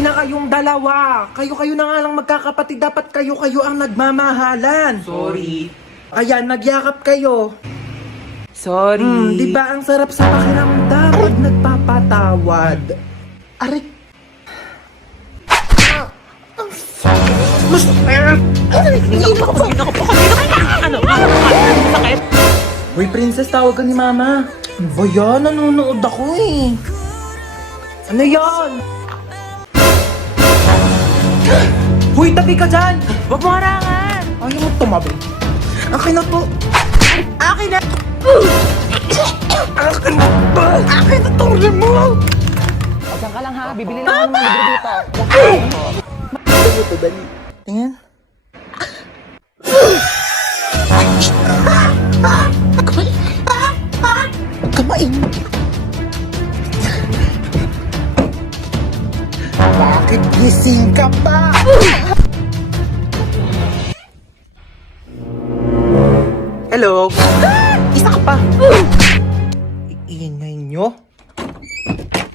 Hindi na kayong dalawa. Kayo na nga lang magkakapatid. Dapat kayo ang nagmamahalan. Sorry. Ayan, nagyakap kayo. Sorry. Di ba ang sarap sa pakiramdam pag nagpapatawad? Aray. Mas... Hindi ako po kanina. Sakit. Uy, princess, tawag ka ni mama. Ano ba yan? Nanonood ako eh. Ano yan? Huy, tabi ka dyan! Huwag mo harangan. Ayaw mo tumabi. Akin na to. Akin na! Akin na ba? Akin na tong remote! Diyan ka lang ha. Bibili lang ako ng mga libro dito. Dali to, dali. Tingnan. Kamain. Bakit gising ka pa? Hello? Isa ka pa. Iingay nyo?